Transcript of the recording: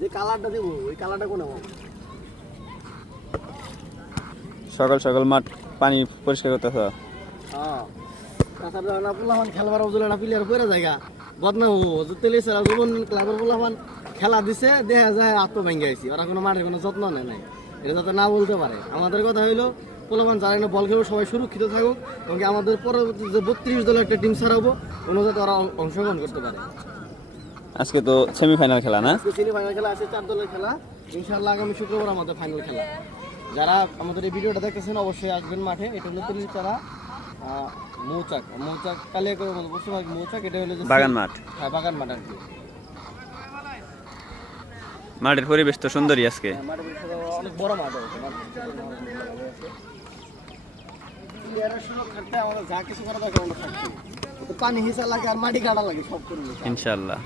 যে কালারটা দেবো ওই কালারটা কোন সকাল সকাল মাঠ পানি পরিষ্কার করতেছ। হ্যাঁ তাছাড়া না পোলামান খেলবার বুঝলে না প্লেয়ার পরে জায়গা বদনাম হবো তেলে সারা জীবন ক্লাবের পোলামান খেলা দিছে দেখা যায় আত্ম ভেঙে আইছি ওরা কোনো মাঠের কোনো যত্ন নেয় নাই এটা যাতে না বলতে পারে। আমাদের কথা হইলো পোলামান যারা না বল খেলবো সবাই সুরক্ষিত থাকুক এবং আমাদের পরবর্তী যে 32 দলের একটা টিম ছাড়াবো কোনো যাতে ওরা অংশগ্রহণ করতে পারে। আজকে তো সেমিফাইনাল খেলা না? সেমিফাইনাল খেলা আছে 4 দলের খেলা, ইনশাআল্লাহ আগামী শুক্রবার আমাদের ফাইনাল খেলা। যারা আমাদের এই ভিডিওটা দেখতেছেন অবশ্যই আসবেন মাঠে। এটা হলো তেলিচারা মৌচাক মৌচাক কালিয়া করে বলবো মৌচাক, এটা হলো বাগান মাঠ। হ্যাঁ বাগান মাঠ আর কি। মাঠের পরিবেশ তো সুন্দরই আজকে। মাঠের অনেক বড় মাঠ আছে। প্লেয়ারের সুরক্ষার্থে আমাদের যা কিছু করা দরকার আমরা থাকছি। পানি হিসা লাগে আর মাটি কাটা লাগে সব করে ইনশাআল্লাহ।